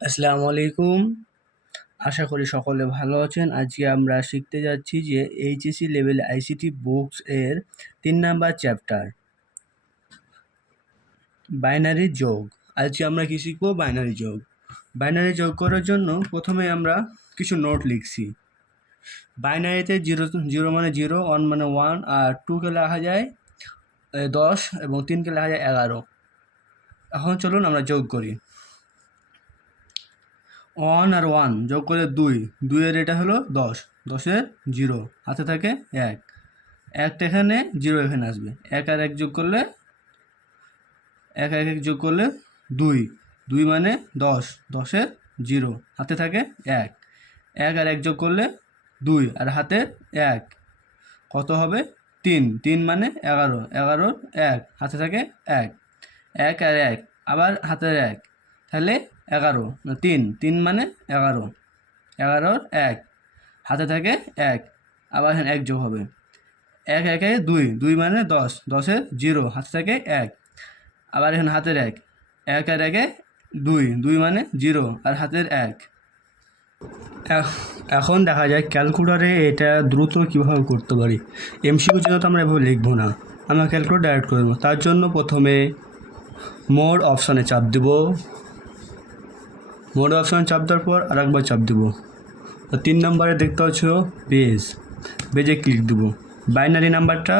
আসসালামু আলাইকুম। আশা করি সকলে ভালো আছেন। আজকে আমরা শিখতে যাচ্ছি যে এইচএসসি লেভেল আইসিটি বুকস এর তিন নাম্বার চ্যাপ্টার। বাইনারি যোগ। আজকে আমরা কি শিখব? বাইনারি যোগ। বাইনারি যোগ করার জন্য প্রথমে আমরা কিছু নোট লিখছি। বাইনারিতে জিরো জিরো মানে জিরো, ওয়ান মানে ওয়ান, আর টুকে লেখা যায় দশ, এবং তিনকে লেখা যায় এগারো। এখন চলুন আমরা যোগ করি। ওয়ান আর ওয়ান যোগ করে দুই, দুইয়ের এটা হলো দশ, দশের জিরো হাতে থাকে এক। একটা এখানে জিরো এখানে আসবে। এক আর এক যোগ করলে, এক আর এক যোগ করলে দুই। দুই মানে দশ, দশের জিরো হাতে থাকে এক। এক আর এক যোগ করলে দুই আর হাতে এক। কত হবে? তিন। তিন মানে এগারো। এগারোর এক, হাতে থাকে এক। এক আর এক, আবার হাতের এক। তাহলে এগারো। তিন। তিন মানে এগারো। এগারোর এক। হাতে থাকে এক। আবার এখানে এক যোগ হবে। এক, একে দুই। দুই মানে দশ। দশের জিরো। হাতে থাকে এক। আবার এখানে হাতের এক। এক আর একে দুই। দুই মানে জিরো আর হাতের এক। এখন দেখা যায় ক্যালকুলেটারে এটা দ্রুত কীভাবে করতে পারি। এমসিকিউর জন্য তো আমরা এভাবে লিখব না, আমরা ক্যালকুলেট ডাইরেক্ট করে দেবো। তার জন্য প্রথমে মোড অপশানে চাপ দেব। মোড অপশানে চাপ দেওয়ার পর আরেকবার চাপ দেবো। তিন নম্বরে দেখতে পাচ্ছ বেজ বেজে ক্লিক দেব। বাইনারি নাম্বারটা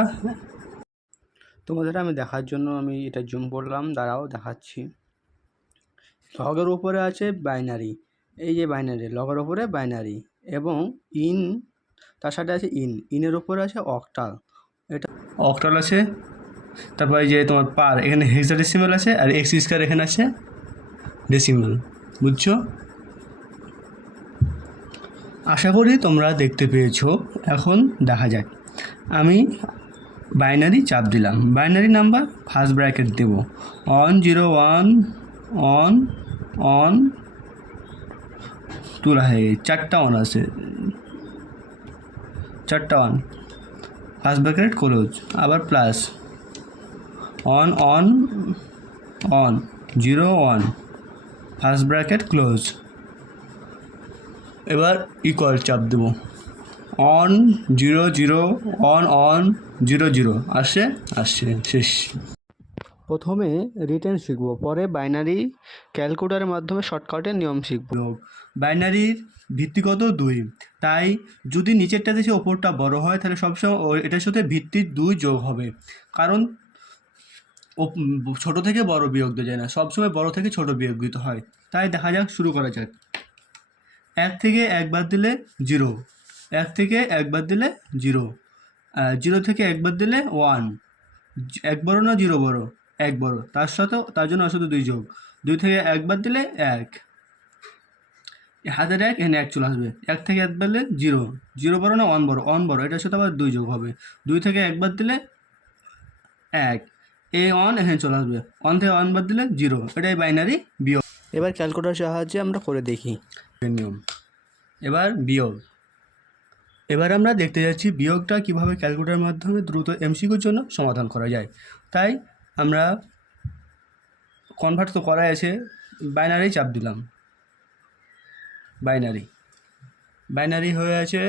তোমাদের আমি দেখার জন্য আমি এটা জুম করলাম, দাঁড়াও, দেখাচ্ছি। লগের উপরে আছে বাইনারি এই যে বাইনারি লগের উপরে বাইনারি এবং ইন তার সাথে আছে ইন ইনের উপরে আছে অক্টাল এটা অক্টাল আছে, তারপর যে তোমার পার, এখানে হেক্সা ডেসিমেল আছে আর এক্স স্কোয়ার এখানে আছে ডেসিমেল বুঝছ? আশা করি তোমরা দেখতে পেয়েছ। এখন দেখা যাক। আমি বাইনারি চাপ দিলাম। বাইনারি নাম্বার ফার্স্ট ব্র্যাকেট দেব। One zero one one one তোলা হয়ে চারটা অন আছে। চারটা অন ফার্স্ট ব্র্যাকেট ক্লোজ আবার plus one one one zero one first bracket close এবার ইকুয়াল চাপ দেব। One zero zero one one zero zero আসছে আসছে শেষ। প্রথমে রিটেন শিখব পরে বাইনারি ক্যালকুলেটারের মাধ্যমে শর্টকাটের নিয়ম শিখব। বাইনারির ভিত্তিগত দুই। তাই যদি নিচেরটা থেকে ওপরটা বড় হয় তাহলে সবসময় ও- এটার সাথে ভিত্তির দুই যোগ হবে। কারণ ছোট থেকে বড় বিয়োগ দেওয়া যায় না। সবসময় বড় থেকে ছোট বিয়োগ দিতে হয়। তাই দেখা যাক, শুরু করা যাক। এক থেকে একবার দিলে জিরো। এক থেকে একবার দিলে জিরো। জিরো থেকে একবার দিলে ওয়ান। এক বড় না জিরো বড়? এক বড়। তার সাথেও, তার জন্য শুধু দুই যোগ। দুই থেকে একবার দিলে এক। হাতের এক, এখানে এক চলে আসবে। এক থেকে একবার দিলে জিরো। জিরো বড় না ওয়ান বড়? ওয়ান বড়। এটার সাথে আবার দুই যোগ হবে। দুই থেকে একবার দিলে এক। এ অন এখানে চলে আসবে। অন থেকে ওয়ান বাদ দিলে জিরো এটাই বাইনারি বিয়োগ। এবার ক্যালকুলেটার সাহায্যে আমরা করে দেখি। নিয়ম এবার বিয়োগ। এবার আমরা দেখতে যাচ্ছি বিয়োগটা কীভাবে ক্যালকুলেটারের মাধ্যমে দ্রুত এমসিকিউর জন্য সমাধান করা যায়। তাই আমরা কনভার্ট তো করাই আছে। বাইনারি চাপ দিলাম। বাইনারি বাইনারি হয়ে আছে।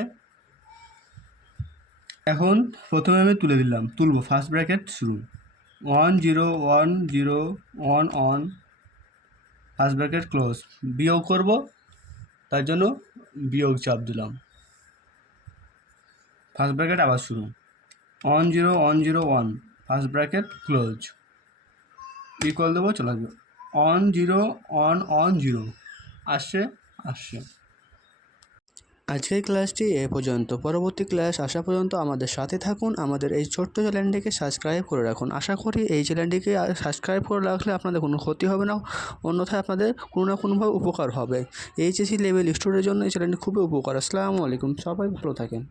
এখন প্রথমে আমি তুলে দিলাম। তুলবো ফার্স্ট ব্র্যাকেট শুরু। One zero one zero one one first bracket close বিয়োগ করব, তার জন্য বিয়োগ চাপ দিলাম। ফার্স্ট ব্র্যাকেট আবার শুরু। One zero one zero one first bracket close equal দেবো, চলে আসবে। One zero one one zero আসছে আসছে। আজকের ক্লাসটি এ পর্যন্ত। পরবর্তী ক্লাস আসা পর্যন্ত আমাদের সাথে থাকুন, আমাদের এই ছোট্ট চ্যানেলটিকে সাবস্ক্রাইব করে রাখুন। আশা করি এই চ্যানেলটিকে সাবস্ক্রাইব করে রাখলে আপনাদের কোনো ক্ষতি হবে না, অন্যথায় আপনাদের কোনো না কোনোভাবে উপকার হবে। এইচএসি লেভেল স্টুডেন্টের জন্য এই চ্যানেলটি খুবই উপকার। আসসালামু আলাইকুম, সবাই ভালো থাকেন।